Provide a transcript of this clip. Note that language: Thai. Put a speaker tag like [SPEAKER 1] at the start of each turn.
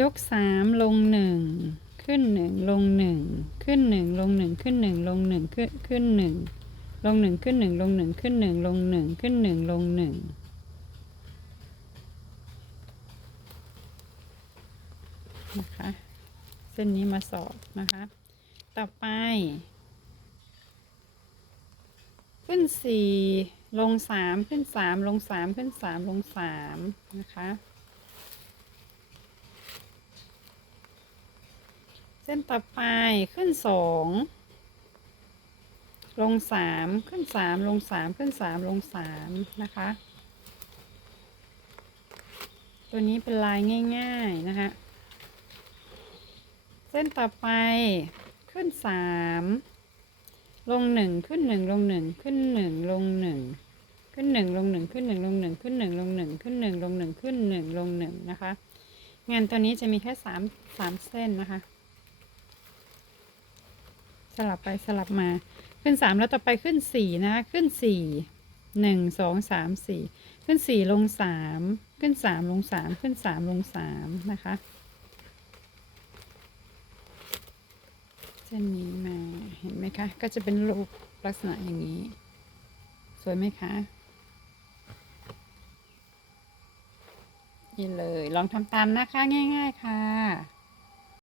[SPEAKER 1] ยกสามลงหนึ่งขึ้นหนึ่งลงหนึ่งขึ้นหนึ่งลงหนึ่งขึ้นหนึ่งลงหนึ่งขึ้นขึ้นหนึ่งลงหนึ่งขึ้นหนึ่งลงหนึ่งขึ้นหนึ่งลงหนึ่งขึ้นหนึ่งลงหนึ่งนะคะ เส้นนี้มาสอบนะคะ ต่อไป ขึ้นสี่ลงสามขึ้นสามลงสามขึ้นสามลงสามนะคะ เส้นต่อไปขึ้นสองลงสามขึ้นสามลงสามขึ้นสามลงสามนะคะ ตัวนี้เป็นลายง่าย ๆ นะคะ เส้นต่อไปขึ้นสามลงหนึ่งขึ้นหนึ่งลงหนึ่งขึ้นหนึ่งลงหนึ่งขึ้นหนึ่งลงหนึ่งขึ้นหนึ่งลงหนึ่งขึ้นหนึ่งลงหนึ่งขึ้นหนึ่งลงหนึ่งขึ้นหนึ่งลงหนึ่งนะคะ งานตัวนี้จะมีแค่สามสามเส้นนะคะ สลับไปสลับมาขึ้นสามแล้วต่อไปขึ้นสี่นะ ขึ้นสี่หนึ่งสองสามสี่ขึ้นสี่ลงสามขึ้นสามลงสามขึ้นสามลงสามนะคะเส้นนี้มาเห็นไหมคะ ก็จะเป็นรูปลักษณะอย่างนี้ สวยไหมคะนี่เลย ลองทำตามนะคะ ง่าย ๆ ค่ะ